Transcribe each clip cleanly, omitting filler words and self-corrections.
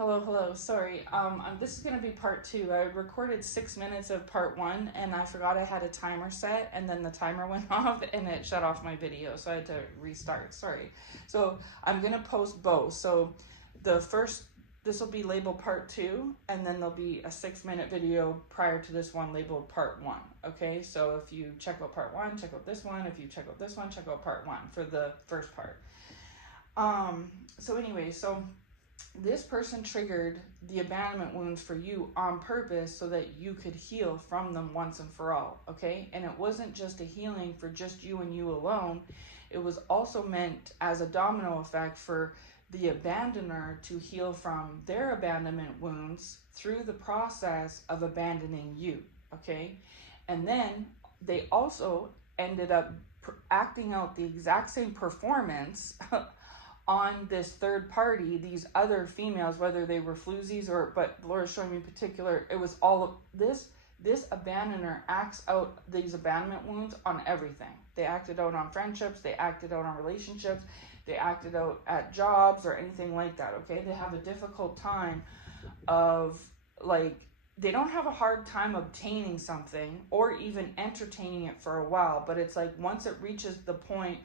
Hello. Sorry. This is gonna be part two. I recorded 6 minutes of part one, and I forgot I had a timer set, and then the timer went off, and it shut off my video, so I had to restart. Sorry. So I'm gonna post both. So the first, this will be labeled part two, and then there'll be a 6 minute video prior to this one labeled part one. Okay. So if you check out part one, check out this one. If you check out this one, check out part one for the first part. So anyway, so this person triggered the abandonment wounds for you on purpose so that you could heal from them once and for all, okay? And it wasn't just a healing for just you and you alone. It was also meant as a domino effect for the abandoner to heal from their abandonment wounds through the process of abandoning you, okay? And then they also ended up acting out the exact same performance on this third party, these other females, whether they were floozies or, but the Lord is showing me in particular, it was all of this abandoner acts out these abandonment wounds on everything. They acted out on friendships, they acted out on relationships, they acted out at jobs or anything like that, okay? They have a difficult time of, like, they don't have a hard time obtaining something or even entertaining it for a while, but it's like once it reaches the point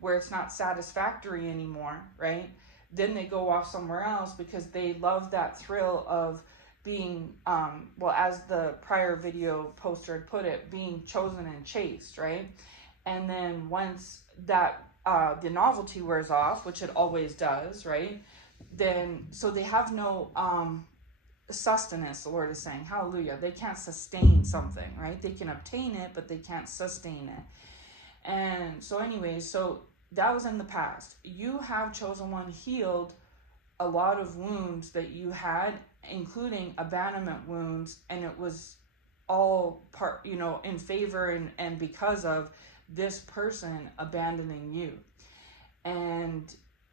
where it's not satisfactory anymore, right? Then they go off somewhere else because they love that thrill of being, well, as the prior video poster had put it, being chosen and chased, right? And then once that, the novelty wears off, which it always does, right? Then, so they have no sustenance, the Lord is saying, hallelujah. They can't sustain something, right? They can obtain it, but they can't sustain it. And so anyways, so that was in the past. You have, chosen one, healed a lot of wounds that you had, including abandonment wounds, and it was all part, in favor and because of this person abandoning you. And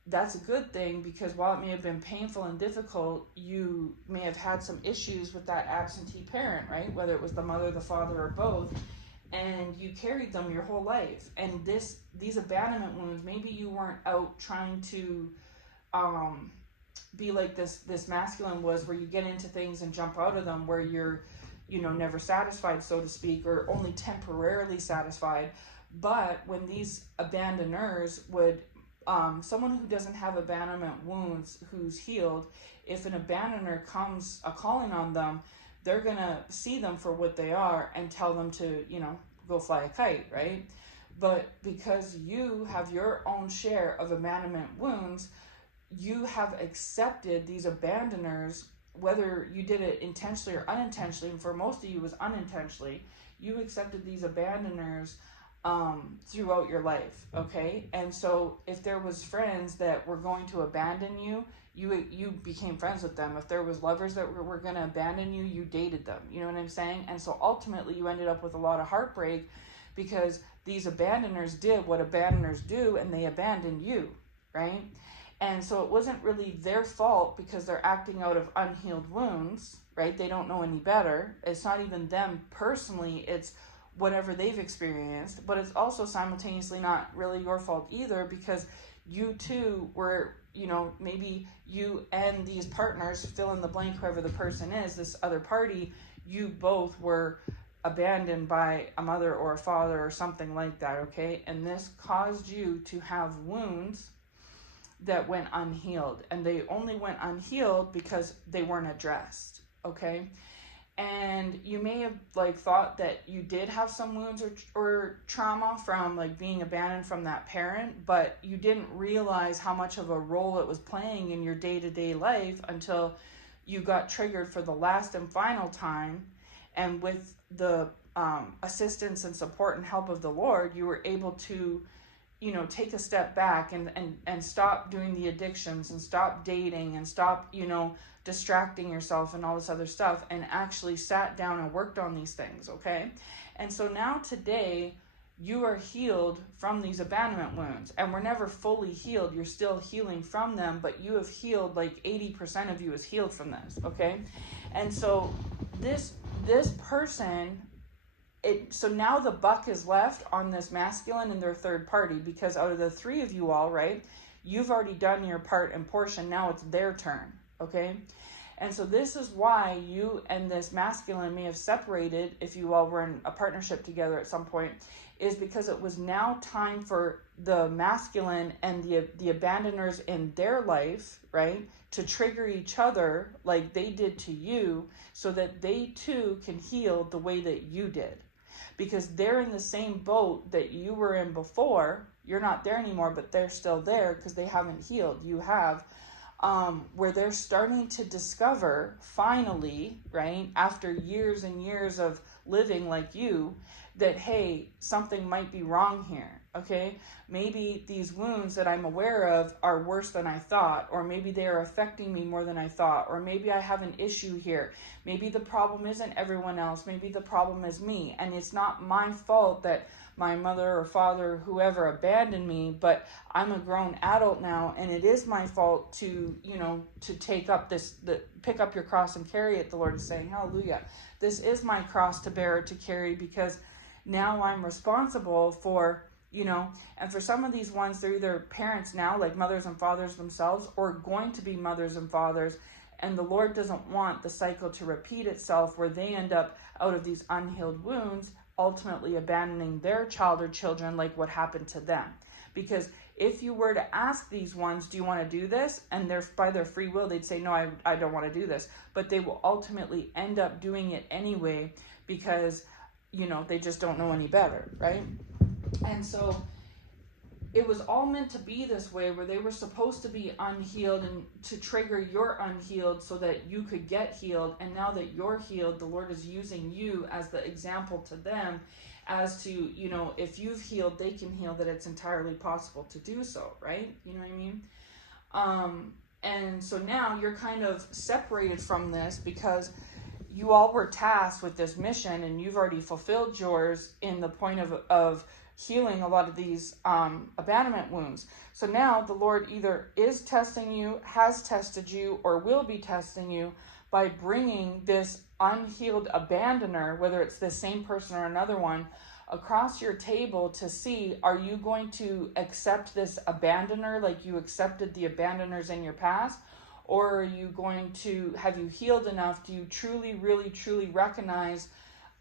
that's a good thing, because while it may have been painful and difficult, you may have had some issues with that absentee parent, right? Whether it was the mother, the father, or both. And you carried them your whole life. And these abandonment wounds, maybe you weren't out trying to be like this masculine was, where you get into things and jump out of them, where you're, never satisfied, so to speak, or only temporarily satisfied. But when these abandoners would, someone who doesn't have abandonment wounds, who's healed, if an abandoner comes a calling on them, they're going to see them for what they are and tell them to, go fly a kite, right? But because you have your own share of abandonment wounds, you have accepted these abandoners, whether you did it intentionally or unintentionally, and for most of you it was unintentionally, you accepted these abandoners throughout your life, okay? And so if there was friends that were going to abandon you, you became friends with them. If there was lovers that were going to abandon you, you dated them. You know what I'm saying? And so ultimately you ended up with a lot of heartbreak, because these abandoners did what abandoners do, and they abandoned you, right? And so it wasn't really their fault, because they're acting out of unhealed wounds, right? They don't know any better. It's not even them personally. It's whatever they've experienced, but it's also simultaneously not really your fault either, because you too were, maybe you and these partners, fill in the blank, whoever the person is, this other party, you both were abandoned by a mother or a father or something like that, okay? And this caused you to have wounds that went unhealed, and they only went unhealed because they weren't addressed, okay? And you may have thought that you did have some wounds or trauma from being abandoned from that parent, but you didn't realize how much of a role it was playing in your day-to-day life until you got triggered for the last and final time. And with the assistance and support and help of the Lord, you were able to, take a step back and stop doing the addictions and stop dating and stop, distracting yourself and all this other stuff, and actually sat down and worked on these things, okay? And so now today, you are healed from these abandonment wounds, and we're never fully healed. You're still healing from them, but you have healed, 80% of you is healed from this, okay? And so this person, so now the buck is left on this masculine and their third party, because out of the three of you all, right, you've already done your part and portion. Now it's their turn, okay? And so this is why you and this masculine may have separated if you all were in a partnership together at some point, is because it was now time for the masculine and the abandoners in their life, right, to trigger each other like they did to you, so that they too can heal the way that you did. Because they're in the same boat that you were in before. You're not there anymore, but they're still there because they haven't healed. You have. Where they're starting to discover, finally, right, after years and years of living like you, that, hey, something might be wrong here, okay? Maybe these wounds that I'm aware of are worse than I thought, or maybe they are affecting me more than I thought, or maybe I have an issue here. Maybe the problem isn't everyone else, maybe the problem is me, and it's not my fault that my mother or father, whoever, abandoned me, but I'm a grown adult now, and it is my fault to, to take up pick up your cross and carry it, the Lord is saying. Hallelujah. This is my cross to bear, to carry, because now I'm responsible for, and for some of these ones, they're either parents now, like mothers and fathers themselves, or going to be mothers and fathers, and the Lord doesn't want the cycle to repeat itself where they end up out of these unhealed wounds, ultimately abandoning their child or children, like what happened to them. Because if you were to ask these ones, do you want to do this? And they're by their free will, they'd say, no, I don't want to do this. But they will ultimately end up doing it anyway, because, they just don't know any better, right? And so it was all meant to be this way, where they were supposed to be unhealed and to trigger your unhealed so that you could get healed. And now that you're healed, the Lord is using you as the example to them, as to, if you've healed, they can heal, that it's entirely possible to do so, right? You know what I mean? And so now you're kind of separated from this, because you all were tasked with this mission, and you've already fulfilled yours in the point of healing a lot of these abandonment wounds. So now the Lord either is testing you, has tested you, or will be testing you by bringing this unhealed abandoner, whether it's the same person or another one, across your table to see, are you going to accept this abandoner like you accepted the abandoners in your past? Or are you going to, have you healed enough? Do you truly, really, truly recognize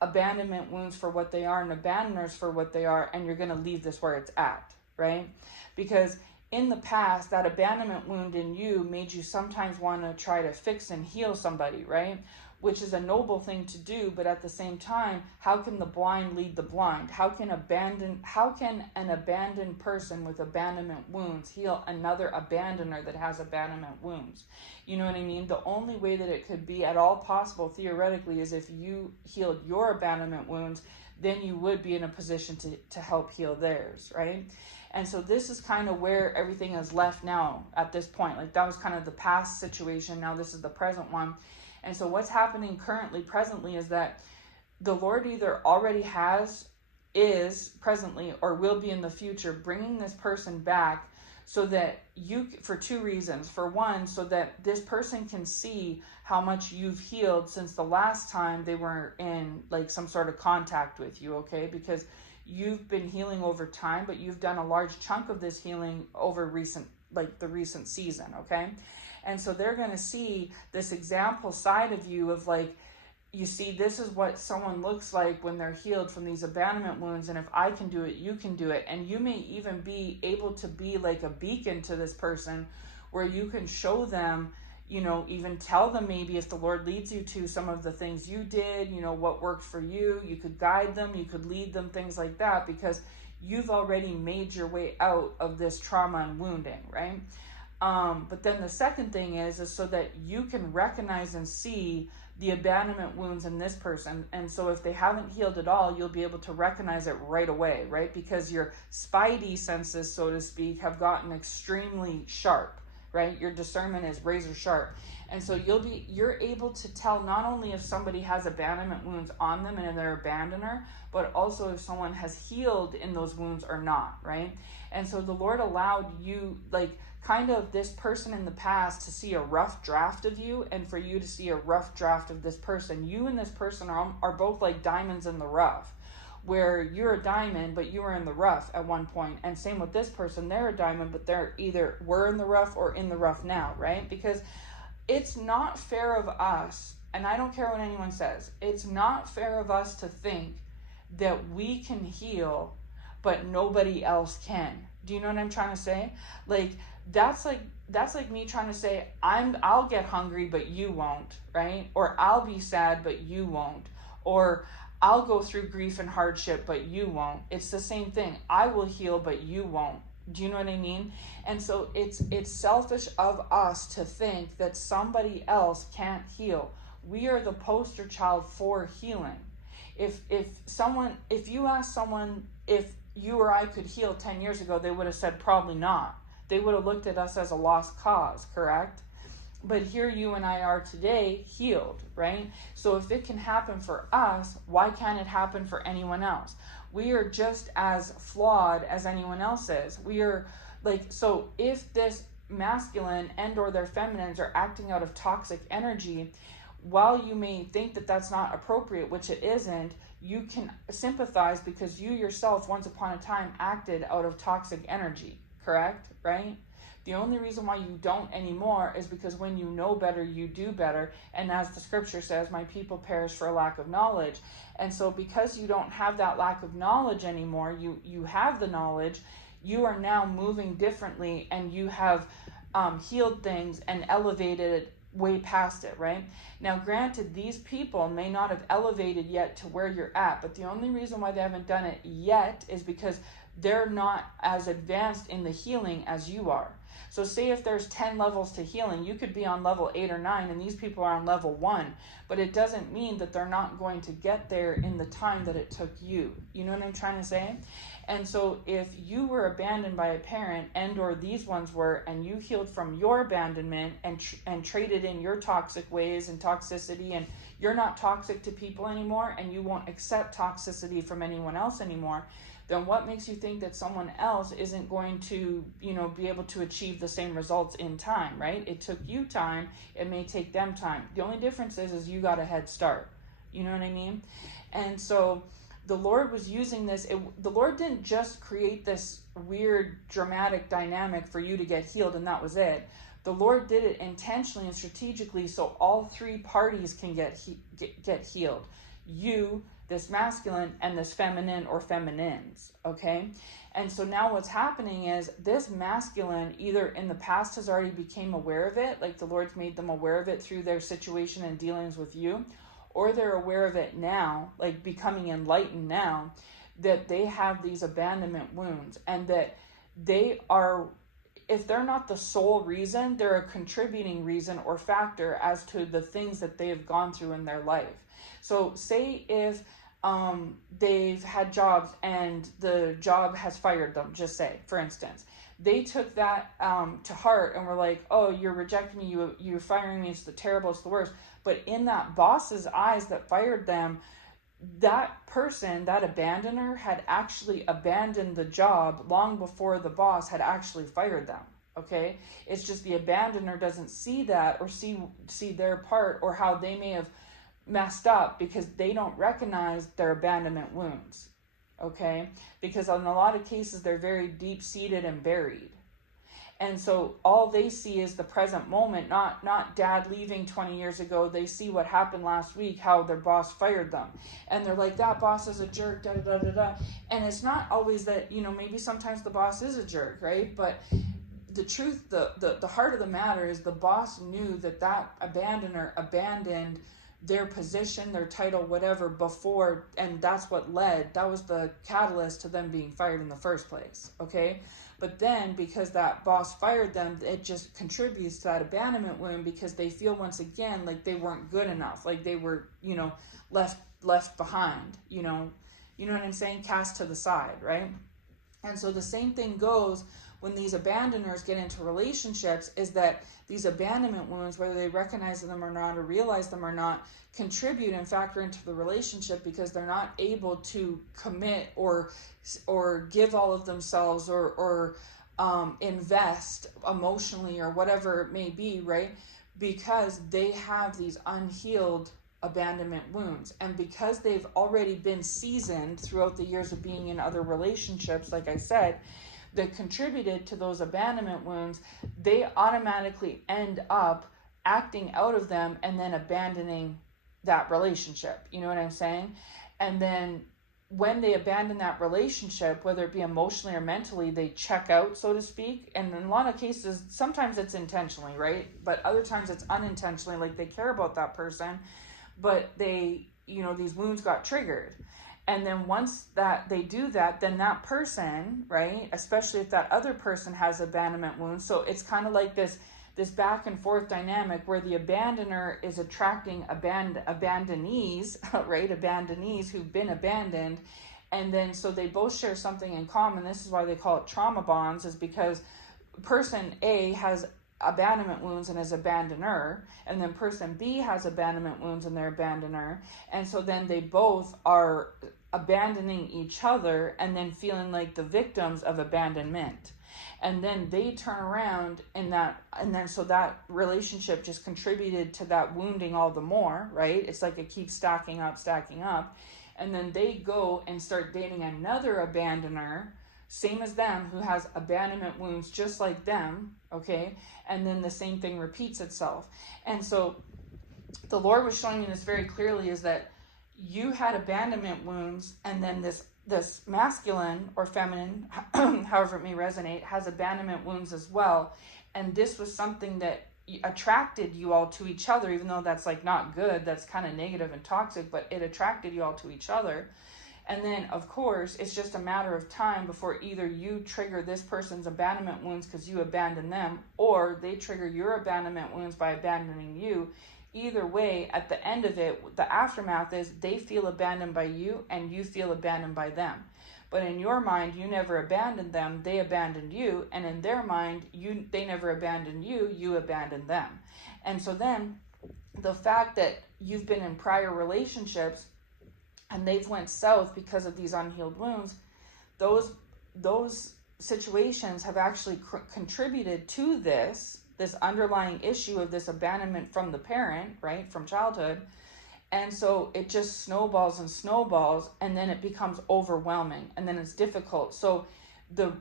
abandonment wounds for what they are and abandoners for what they are, and you're going to leave this where it's at, right? Because in the past, that abandonment wound in you made you sometimes want to try to fix and heal somebody, right? Which is a noble thing to do, but at the same time, how can the blind lead the blind? How can an abandoned person with abandonment wounds heal another abandoner that has abandonment wounds? You know what I mean? The only way that it could be at all possible, theoretically, is if you healed your abandonment wounds, then you would be in a position to help heal theirs, right? And so this is kind of where everything is left now at this point. Like, that was kind of the past situation. Now this is the present one. And so what's happening presently, is that the Lord either already is presently, or will be in the future, bringing this person back, so that for two reasons. For one, so that this person can see how much you've healed since the last time they were in like some sort of contact with you, okay? Because you've been healing over time, but you've done a large chunk of this healing over the recent season, okay? And so they're going to see this example side of you of like, you see, this is what someone looks like when they're healed from these abandonment wounds. And if I can do it, you can do it. And you may even be able to be like a beacon to this person, where you can show them, even tell them, maybe if the Lord leads you to some of the things you did, what worked for you. You could guide them, you could lead them, things like that, because you've already made your way out of this trauma and wounding, right? But then the second thing is so that you can recognize and see the abandonment wounds in this person. And so if they haven't healed at all, you'll be able to recognize it right away, right? Because your spidey senses, so to speak, have gotten extremely sharp, right? Your discernment is razor sharp. And so you're able to tell not only if somebody has abandonment wounds on them and they're abandoner, but also if someone has healed in those wounds or not, right? And so the Lord allowed you, like, kind of this person in the past to see a rough draft of you, and for you to see a rough draft of this person. You and this person are both like diamonds in the rough, where you're a diamond, but you were in the rough at one point. And same with this person, they're a diamond, but they're either were in the rough or in the rough now, right? Because it's not fair of us, and I don't care what anyone says, it's not fair of us to think that we can heal but nobody else can. Do you know what I'm trying to say? Like that's like me trying to say I'll get hungry but you won't, right? Or I'll be sad but you won't, or I'll go through grief and hardship but you won't. It's the same thing. I will heal but you won't. Do you know what I mean? And so it's selfish of us to think that somebody else can't heal. We are the poster child for healing. If you ask someone if you or I could heal 10 years ago, they would have said probably not. They would have looked at us as a lost cause, correct? But here you and I are today, healed, right? So if it can happen for us, why can't it happen for anyone else? We are just as flawed as anyone else is. We are like, so if this masculine and or their feminines are acting out of toxic energy, while you may think that that's not appropriate, which it isn't, you can sympathize because you yourself once upon a time acted out of toxic energy, correct? Right? The only reason why you don't anymore is because when you know better, you do better. And as the scripture says, my people perish for a lack of knowledge. And so because you don't have that lack of knowledge anymore, you have the knowledge, you are now moving differently, and you have healed things and elevated way past it, right? Now, granted, these people may not have elevated yet to where you're at, but the only reason why they haven't done it yet is because they're not as advanced in the healing as you are. So say if there's 10 levels to healing, you could be on level 8 or 9 and these people are on level 1, but it doesn't mean that they're not going to get there in the time that it took you. You know what I'm trying to say? And so if you were abandoned by a parent and or these ones were, and you healed from your abandonment and traded in your toxic ways and toxicity, and you're not toxic to people anymore and you won't accept toxicity from anyone else anymore, then what makes you think that someone else isn't going to, be able to achieve the same results in time, right? It took you time. It may take them time. The only difference is you got a head start. You know what I mean? And so the Lord was using this. The Lord didn't just create this weird, dramatic dynamic for you to get healed and that was it. The Lord did it intentionally and strategically so all three parties can get healed. You, this masculine, and this feminine or feminines, okay? And so now what's happening is this masculine either in the past has already became aware of it, like the Lord's made them aware of it through their situation and dealings with you, or they're aware of it now, like becoming enlightened now, that they have these abandonment wounds, and that they are, if they're not the sole reason, they're a contributing reason or factor as to the things that they have gone through in their life. So say if they've had jobs and the job has fired them, just say, for instance, they took that to heart and were like, oh, you're rejecting me, you're firing me, it's the terrible, it's the worst. But in that boss's eyes that fired them, that person, that abandoner, had actually abandoned the job long before the boss had actually fired them. Okay? It's just the abandoner doesn't see that or see their part or how they may have messed up because they don't recognize their abandonment wounds. Okay? Because in a lot of cases, they're very deep-seated and buried. And so all they see is the present moment, not dad leaving 20 years ago. They see what happened last week, how their boss fired them. And they're like, that boss is a jerk, da da da da. And it's not always that, maybe sometimes the boss is a jerk, right? But the truth, the heart of the matter is the boss knew that abandoner abandoned their position, their title, whatever, before, and that was the catalyst to them being fired in the first place, okay? But then, because that boss fired them, it just contributes to that abandonment wound because they feel once again like they weren't good enough, like they were, left behind, you know what I'm saying? Cast to the side, right? And so the same thing goes when these abandoners get into relationships, is that these abandonment wounds, whether they recognize them or not, or realize them or not, contribute and factor into the relationship because they're not able to commit or give all of themselves or invest emotionally or whatever it may be, right? Because they have these unhealed abandonment wounds. And because they've already been seasoned throughout the years of being in other relationships, like I said, that contributed to those abandonment wounds, they automatically end up acting out of them and then abandoning that relationship. You know what I'm saying? And then when they abandon that relationship, whether it be emotionally or mentally, they check out, so to speak. And in a lot of cases, sometimes it's intentionally, right? But other times it's unintentionally, like they care about that person, but they, these wounds got triggered. And then once that they do that, then that person, right, especially if that other person has abandonment wounds, so it's kind of like this back and forth dynamic where the abandoner is attracting abandonees, right, abandonees who've been abandoned. And then so they both share something in common. This is why they call it trauma bonds, is because person A has abandonment wounds and is abandoner, and then person B has abandonment wounds and they're abandoner. And so then they both are abandoning each other and then feeling like the victims of abandonment. And then they turn around and then so that relationship just contributed to that wounding all the more, right? It's like it keeps stacking up. And then they go and start dating another abandoner, same as them, who has abandonment wounds just like them, okay? And then the same thing repeats itself. And so the Lord was showing me this very clearly, is that you had abandonment wounds, and then this masculine or feminine, however it may resonate, has abandonment wounds as well. And this was something that attracted you all to each other, even though that's like not good, that's kind of negative and toxic, but it attracted you all to each other. And then, of course, it's just a matter of time before either you trigger this person's abandonment wounds because you abandon them, or they trigger your abandonment wounds by abandoning you. Either way, at the end of it, the aftermath is they feel abandoned by you and you feel abandoned by them. But in your mind, you never abandoned them, they abandoned you. And in their mind, they never abandoned you, you abandoned them. And so then the fact that you've been in prior relationships and they've went south because of these unhealed wounds, those situations have actually contributed to this underlying issue of this abandonment from the parent, right, from childhood. And so it just snowballs, and then it becomes overwhelming, and then it's difficult. So the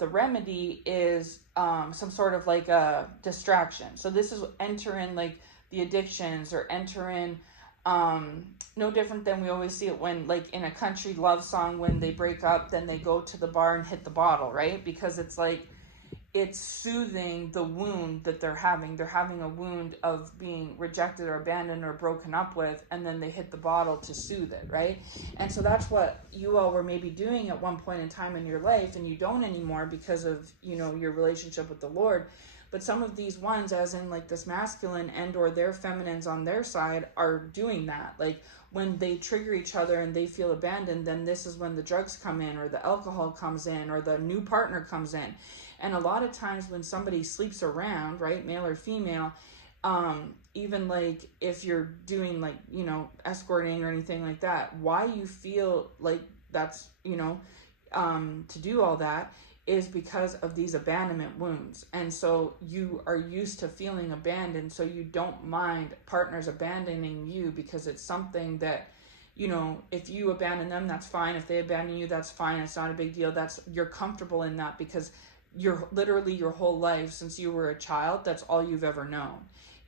remedy is some sort of like a distraction. So this is enter in like the addictions, or enter in no different than we always see it when, like, in a country love song, when they break up, then they go to the bar and hit the bottle, right? Because it's like, it's soothing the wound that they're having. They're having a wound of being rejected or abandoned or broken up with, and then they hit the bottle to soothe it, right? And so that's what you all were maybe doing at one point in time in your life, and you don't anymore because of, your relationship with the Lord. But some of these ones, as in like this masculine and or their feminines on their side, are doing that. Like when they trigger each other and they feel abandoned, then this is when the drugs come in, or the alcohol comes in, or the new partner comes in. And a lot of times when somebody sleeps around, right, male or female, even like if you're doing like, escorting or anything like that, why you feel like that's, to do all that is because of these abandonment wounds. And so you are used to feeling abandoned, so you don't mind partners abandoning you, because it's something that, if you abandon them, that's fine. If they abandon you, that's fine. It's not a big deal. You're comfortable in that, because you're literally your whole life since you were a child, that's all you've ever known,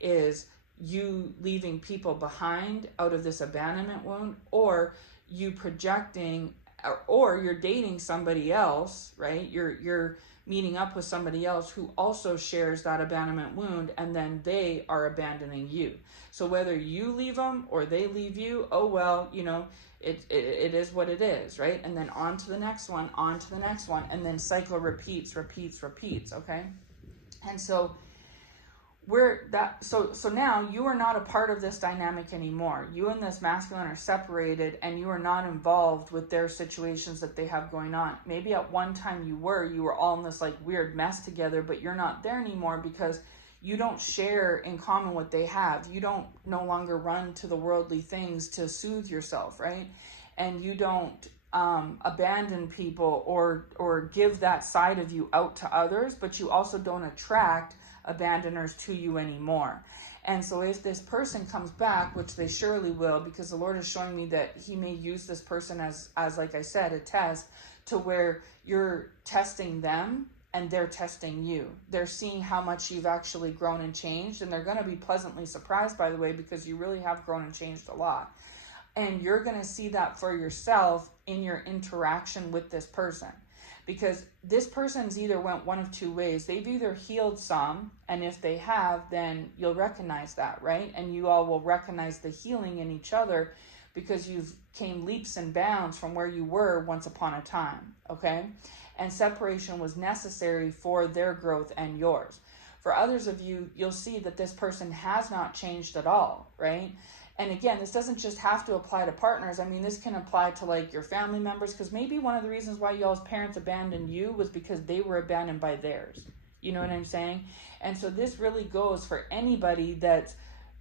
is you leaving people behind out of this abandonment wound, or you projecting, or you're dating somebody else, right? You're meeting up with somebody else who also shares that abandonment wound, and then they are abandoning you. So whether you leave them or they leave you, oh well, it is what it is, right? And then on to the next one, and then cycle repeats, okay? And so so now you are not a part of this dynamic anymore. You and this masculine are separated, and you are not involved with their situations that they have going on. Maybe at one time you were all in this like weird mess together, but you're not there anymore because you don't share in common what they have. You don't no longer run to the worldly things to soothe yourself, right? And you don't abandon people or give that side of you out to others, but you also don't attract abandoners to you anymore. And so if this person comes back, which they surely will, because the Lord is showing me that he may use this person as like I said, a test, to where you're testing them and they're testing you. They're seeing how much you've actually grown and changed, and they're going to be pleasantly surprised, by the way, because you really have grown and changed a lot. And you're going to see that for yourself in your interaction with this person. Because this person's either went one of two ways. They've either healed some, and if they have, then you'll recognize that, right? And you all will recognize the healing in each other because you've came leaps and bounds from where you were once upon a time, okay? And separation was necessary for their growth and yours. For others of you, you'll see that this person has not changed at all, right? And again, this doesn't just have to apply to partners. I mean, this can apply to like your family members, because maybe one of the reasons why y'all's parents abandoned you was because they were abandoned by theirs. You know what I'm saying? And so this really goes for anybody that's,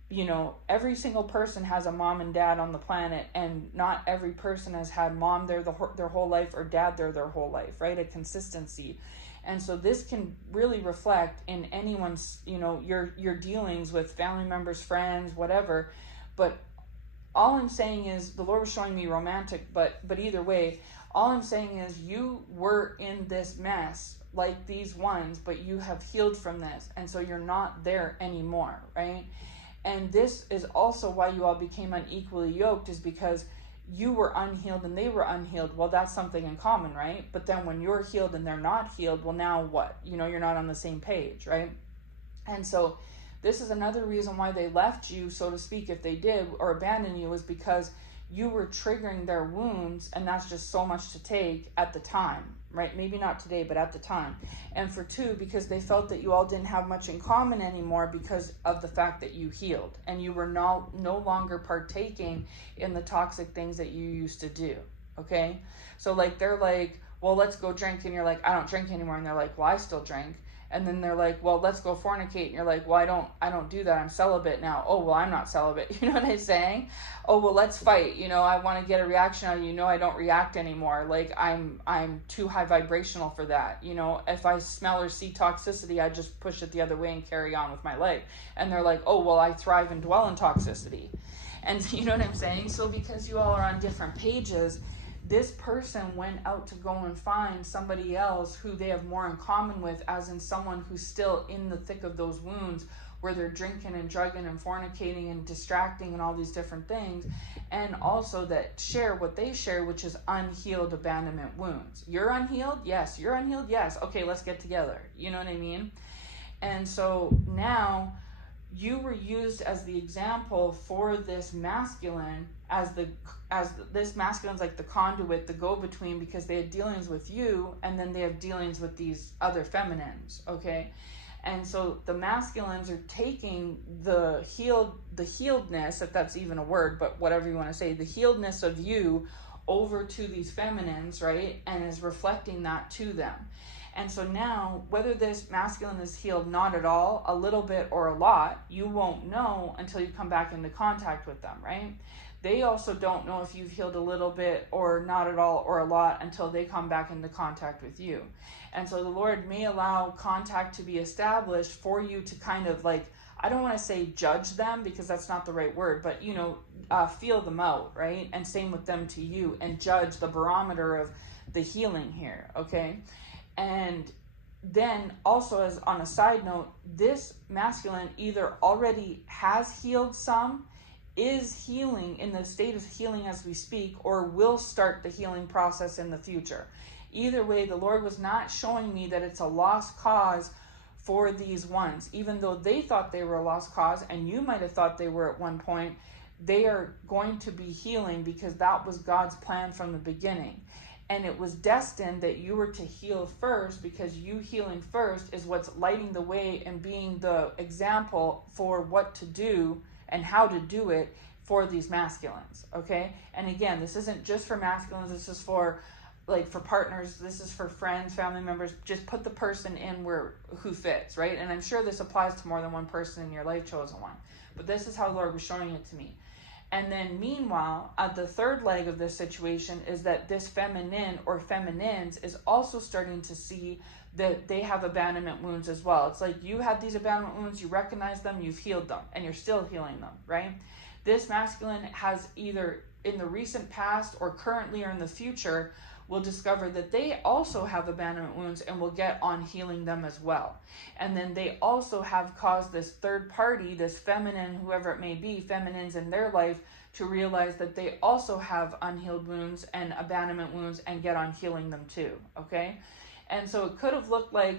you know, every single person has a mom and dad on the planet, and not every person has had mom there their whole life or dad there their whole life, right? A consistency. And so this can really reflect in anyone's, you know, your dealings with family members, friends, whatever. But all I'm saying is, the Lord was showing me romantic, but either way, all I'm saying is you were in this mess like these ones, but you have healed from this. And so you're not there anymore, right? And this is also why you all became unequally yoked, is because you were unhealed and they were unhealed. Well, that's something in common, right? But then when you're healed and they're not healed, well, now what? You know, you're not on the same page, right? And so this is another reason why they left you, so to speak, if they did, or abandoned you, was because you were triggering their wounds, and that's just so much to take at the time, right? Maybe not today, but at the time. And for two, because they felt that you all didn't have much in common anymore because of the fact that you healed, and you were no longer partaking in the toxic things that you used to do, okay? So like, they're like, well, let's go drink, and you're like, I don't drink anymore, and they're like, well, I still drink. And then they're like, well, let's go fornicate. And you're like, well, I don't do that. I'm celibate now. Oh, well, I'm not celibate. You know what I'm saying? Oh, well, let's fight. You know, I want to get a reaction out of you. No, I don't react anymore. Like, I'm too high vibrational for that. You know, if I smell or see toxicity, I just push it the other way and carry on with my life. And they're like, oh, well, I thrive and dwell in toxicity. And you know what I'm saying? So because you all are on different pages, this person went out to go and find somebody else who they have more in common with, as in someone who's still in the thick of those wounds, where they're drinking and drugging and fornicating and distracting and all these different things, and also that share what they share, which is unhealed abandonment wounds. You're unhealed? Yes. You're unhealed? Yes. Okay, let's get together. You know what I mean? And so now you were used as the example for this masculine, as this masculine's like the conduit, the go-between, because they had dealings with you, and then they have dealings with these other feminines, okay? And so the masculines are taking the healedness, if that's even a word, but whatever you want to say, the healedness of you over to these feminines, right? And is reflecting that to them. And so now, whether this masculine is healed not at all, a little bit, or a lot, you won't know until you come back into contact with them, right? They also don't know if you've healed a little bit or not at all or a lot until they come back into contact with you. And so the Lord may allow contact to be established for you to kind of like, I don't want to say judge them, because that's not the right word, but, you know, feel them out, right? And same with them to you, and judge the barometer of the healing here, okay? And then also, as on a side note, this masculine either already has healed some, is healing, in the state of healing as we speak, or will start the healing process in the future. Either way, the Lord was not showing me that it's a lost cause for these ones. Even though they thought they were a lost cause, and you might have thought they were at one point, they are going to be healing, because that was God's plan from the beginning. And it was destined that you were to heal first, because you healing first is what's lighting the way and being the example for what to do and how to do it for these masculines, okay? And again, this isn't just for masculines, this is for like for partners, this is for friends, family members. Just put the person in who fits, right? And I'm sure this applies to more than one person in your life, chosen one. But this is how the Lord was showing it to me. And then meanwhile, the third leg of this situation is that this feminine or feminines is also starting to see that they have abandonment wounds as well. It's like you had these abandonment wounds, you recognize them, you've healed them, and you're still healing them, right? This masculine has either in the recent past or currently or in the future will discover that they also have abandonment wounds and will get on healing them as well. And then they also have caused this third party, this feminine, whoever it may be, feminines in their life, to realize that they also have unhealed wounds and abandonment wounds and get on healing them too, okay? And so it could have looked like,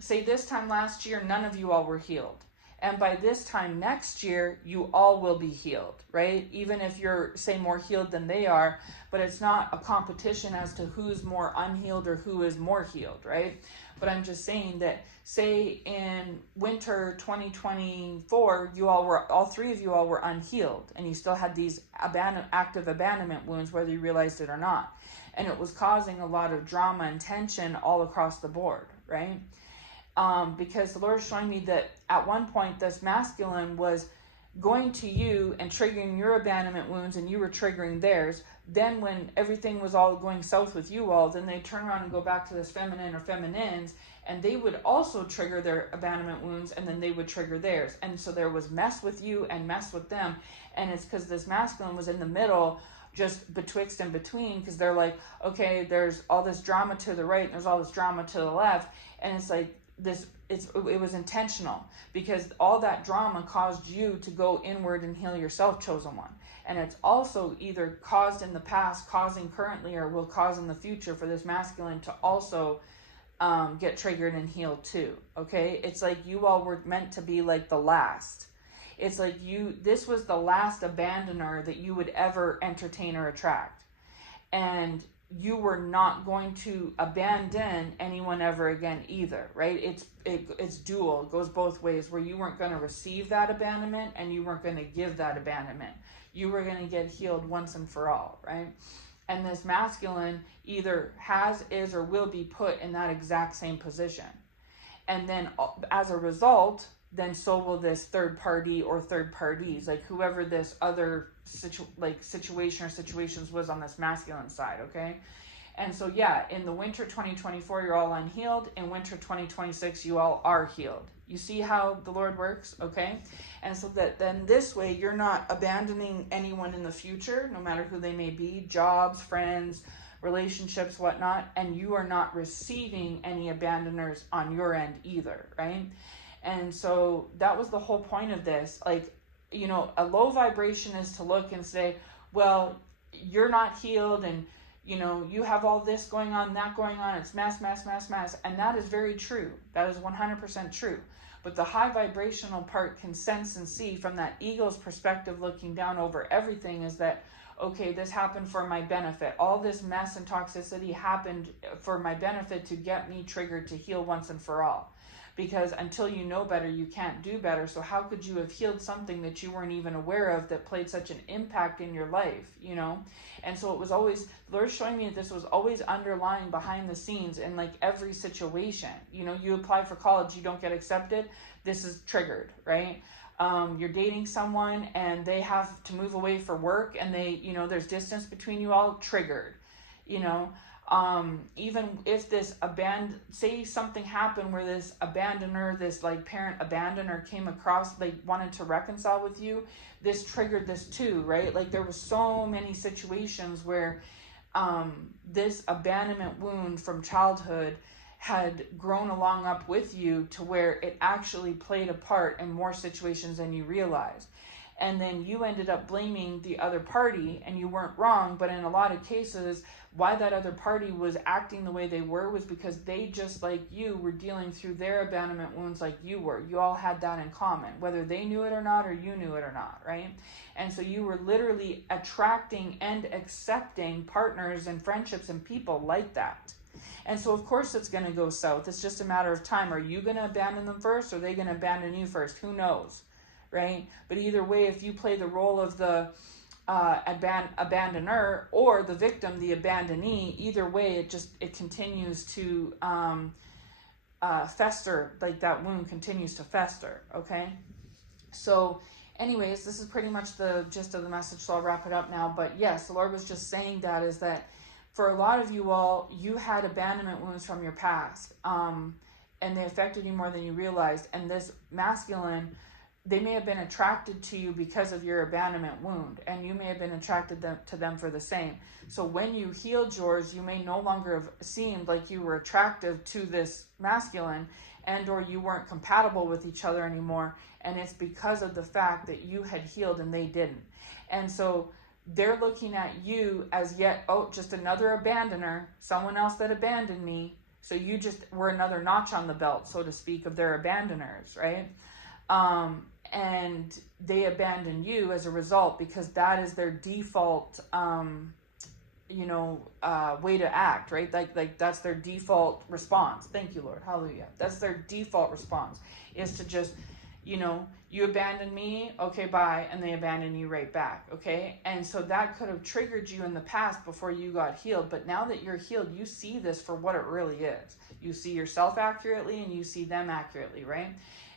say this time last year, none of you all were healed. And by this time next year, you all will be healed, right? Even if you're, say, more healed than they are, but it's not a competition as to who's more unhealed or who is more healed, right? But I'm just saying that, say in winter 2024, all three of you all were unhealed, and you still had these active abandonment wounds, whether you realized it or not. And it was causing a lot of drama and tension all across the board, right? Because the Lord is showing me that at one point this masculine was going to you and triggering your abandonment wounds, and you were triggering theirs. Then when everything was all going south with you all, then they turn around and go back to this feminine or feminines, and they would also trigger their abandonment wounds, and then they would trigger theirs. And so there was mess with you and mess with them. And it's because this masculine was in the middle, just betwixt and between, because they're like, okay, there's all this drama to the right, and there's all this drama to the left. And it's like, it was intentional, because all that drama caused you to go inward and heal yourself, chosen one. And it's also either caused in the past, causing currently, or will cause in the future for this masculine to also get triggered and healed too. Okay, it's like you all were meant to be like the last. It's like this was the last abandoner that you would ever entertain or attract, and you were not going to abandon anyone ever again either, right? It's dual. It goes both ways, where you weren't going to receive that abandonment and you weren't going to give that abandonment. You were going to get healed once and for all, right? And this masculine either has, is, or will be put in that exact same position. And then as a result, then so will this third party or third parties, like whoever this other situation or situations was on this masculine side, okay? And so yeah, in the winter 2024, you're all unhealed. In winter 2026, you all are healed. You see how the Lord works, okay? And so that then this way, you're not abandoning anyone in the future, no matter who they may be, jobs, friends, relationships, whatnot, and you are not receiving any abandoners on your end either, right? And so that was the whole point of this. Like, you know, a low vibration is to look and say, well, you're not healed, and, you know, you have all this going on, that going on, it's mess. And that is very true. That is 100% true. But the high vibrational part can sense and see from that ego's perspective, looking down over everything, is that, okay, this happened for my benefit. All this mess and toxicity happened for my benefit to get me triggered to heal once and for all. Because until you know better, you can't do better. So how could you have healed something that you weren't even aware of, that played such an impact in your life, you know? And so it was always, the Lord's showing me that this was always underlying behind the scenes in like every situation. You know, you apply for college, you don't get accepted, this is triggered, right? You're dating someone and they have to move away for work, and they, you know, there's distance between you all, triggered, you know? Even if this say something happened where this abandoner, this like parent abandoner came across, they wanted to reconcile with you, this triggered this too, right? Like there were so many situations where this abandonment wound from childhood had grown along up with you to where it actually played a part in more situations than you realized. And then you ended up blaming the other party, and you weren't wrong, but in a lot of cases, why that other party was acting the way they were was because they, just like you, were dealing through their abandonment wounds like you were. You all had that in common, whether they knew it or not, or you knew it or not, right? And so you were literally attracting and accepting partners and friendships and people like that. And so of course it's going to go south. It's just a matter of time. Are you going to abandon them first, or are they going to abandon you first? Who knows? Right? But either way, if you play the role of the abandoner or the victim, the abandonee, either way, it continues to fester. Like that wound continues to fester. Okay. So anyways, this is pretty much the gist of the message. So I'll wrap it up now. But yes, the Lord was just saying that is that for a lot of you all, you had abandonment wounds from your past, and they affected you more than you realized. And this masculine they may have been attracted to you because of your abandonment wound, and you may have been attracted to them for the same. So when you healed yours, you may no longer have seemed like you were attractive to this masculine, and or you weren't compatible with each other anymore, and it's because of the fact that you had healed and they didn't. And so they're looking at you as yet, oh, just another abandoner, someone else that abandoned me. So you just were another notch on the belt, so to speak, of their abandoners, right? And they abandon you as a result, because that is their default, way to act, right? Like that's their default response. Thank you, Lord. Hallelujah. That's their default response, is to just, you abandon me, okay, bye, and they abandon you right back, okay? And so that could have triggered you in the past before you got healed, but now that you're healed, you see this for what it really is. You see yourself accurately, and you see them accurately, right?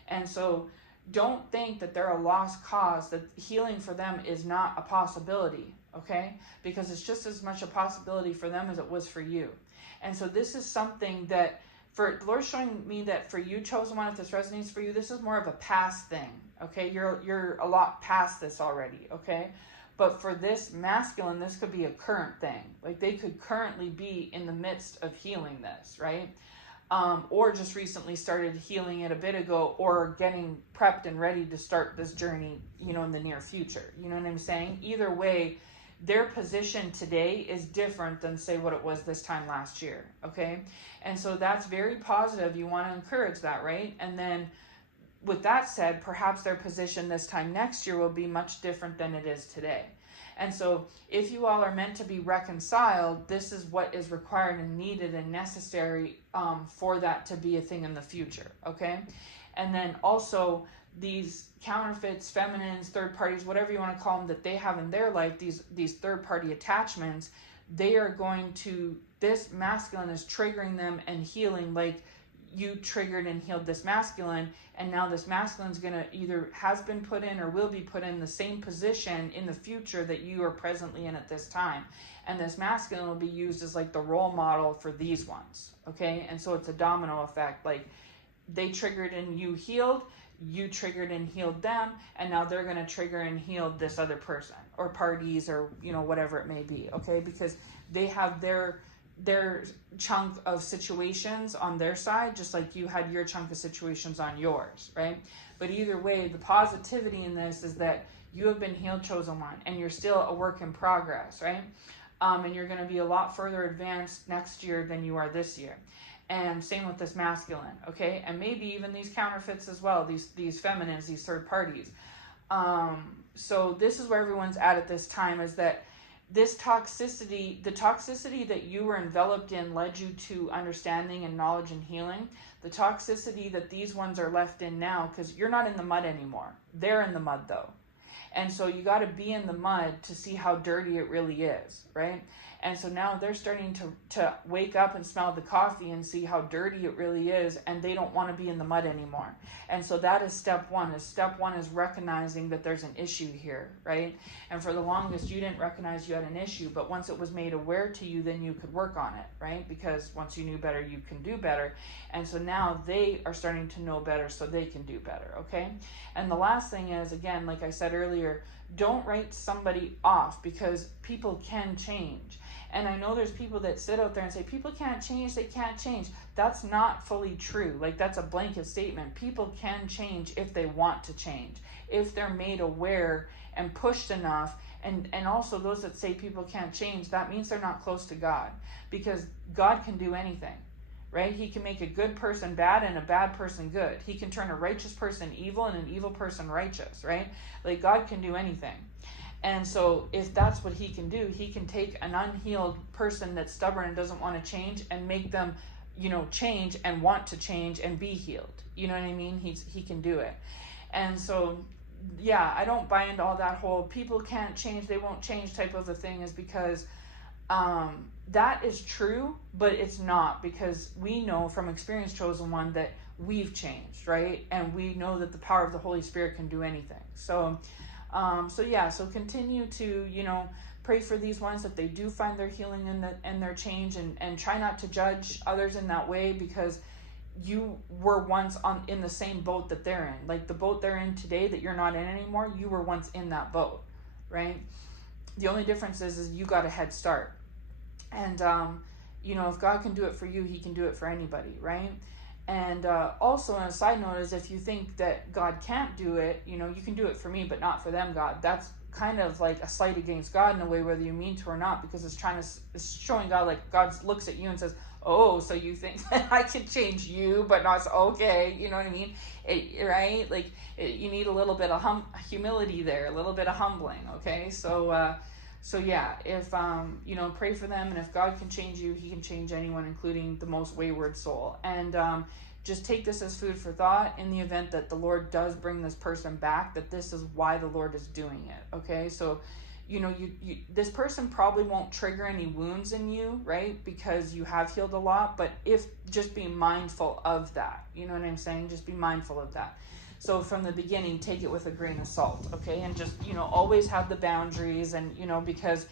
And so don't think that they're a lost cause, that healing for them is not a possibility, okay? Because it's just as much a possibility for them as it was for you. And so this is something that, the Lord's showing me that for you, chosen one, if this resonates for you, this is more of a past thing, okay? You're a lot past this already, okay? But for this masculine, this could be a current thing. Like they could currently be in the midst of healing this, right? Or just recently started healing it a bit ago, or getting prepped and ready to start this journey, in the near future. You know what I'm saying? Either way, their position today is different than, say, what it was this time last year, okay? And so that's very positive. You want to encourage that, right? And then with that said, perhaps their position this time next year will be much different than it is today. And so if you all are meant to be reconciled, this is what is required and needed and necessary for that to be a thing in the future, okay? And then also these counterfeits, feminines, third parties, whatever you want to call them, that they have in their life, these third party attachments, they are going to, this masculine is triggering them and healing like you triggered and healed this masculine, and now this masculine is going to either has been put in or will be put in the same position in the future that you are presently in at this time. And this masculine will be used as like the role model for these ones, okay? And so it's a domino effect. Like they triggered and you healed, you triggered and healed them, and now they're going to trigger and heal this other person or parties or, whatever it may be, okay? Because they have their chunk of situations on their side, just like you had your chunk of situations on yours, right? But either way, the positivity in this is that you have been healed, chosen one, and you're still a work in progress, right? And you're going to be a lot further advanced next year than you are this year. And same with this masculine, okay? And maybe even these counterfeits as well, these feminines, these third parties. So this is where everyone's at this time, is that this toxicity, the toxicity that you were enveloped in led you to understanding and knowledge and healing. The toxicity that these ones are left in now, because you're not in the mud anymore. They're in the mud though. And so you got to be in the mud to see how dirty it really is, right? And so now they're starting to wake up and smell the coffee and see how dirty it really is, and they don't want to be in the mud anymore. And so that is step one. Step one is recognizing that there's an issue here, right? And for the longest, you didn't recognize you had an issue, but once it was made aware to you, then you could work on it, right? Because once you knew better, you can do better. And so now they are starting to know better, so they can do better, okay? And the last thing is, again, like I said earlier, don't write somebody off, because people can change. And I know there's people that sit out there and say, people can't change, they can't change. That's not fully true. Like, that's a blanket statement. People can change if they want to change, if they're made aware and pushed enough. And also those that say people can't change, that means they're not close to God, because God can do anything, right? He can make a good person bad and a bad person good. He can turn a righteous person evil and an evil person righteous, right? Like, God can do anything. And so if that's what he can do, he can take an unhealed person that's stubborn and doesn't want to change and make them, change and want to change and be healed. You know what I mean? He can do it. And so, yeah, I don't buy into all that whole people can't change, they won't change type of a thing, is because that is true, but it's not, because we know from experience, chosen one, that we've changed, right? And we know that the power of the Holy Spirit can do anything. So continue to, pray for these ones, that they do find their healing and their change, and try not to judge others in that way, because you were once in the same boat that they're in. Like the boat they're in today that you're not in anymore, you were once in that boat, right? The only difference is you got a head start. And, you know, if God can do it for you, he can do it for anybody, right? And also, on a side note, is if you think that God can't do it, you know, you can do it for me, but not for them, God. That's kind of like a slight against God in a way, whether you mean to or not, because it's showing God, like, God looks at you and says, oh, so you think that I can change you, but not, okay, you know what I mean? Right? Like, you need a little bit of humility there, a little bit of humbling, okay? So yeah, if, you know, pray for them, and if God can change you, he can change anyone, including the most wayward soul. And just take this as food for thought in the event that the Lord does bring this person back, that this is why the Lord is doing it, okay? So, you know, you this person probably won't trigger any wounds in you, right? Because you have healed a lot, but just be mindful of that, you know what I'm saying? Just be mindful of that. So from the beginning, take it with a grain of salt, okay? And just, you know, always have the boundaries, and, you know, because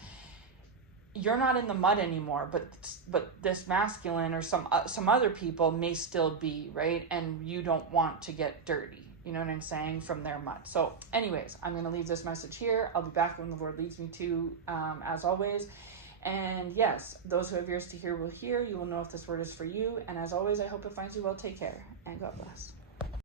you're not in the mud anymore, but this masculine or some other people may still be, right? And you don't want to get dirty, you know what I'm saying, from their mud. So anyways, I'm going to leave this message here. I'll be back when the Lord leads me to, as always. And yes, those who have ears to hear will hear. You will know if this word is for you. And as always, I hope it finds you well. Take care, and God bless.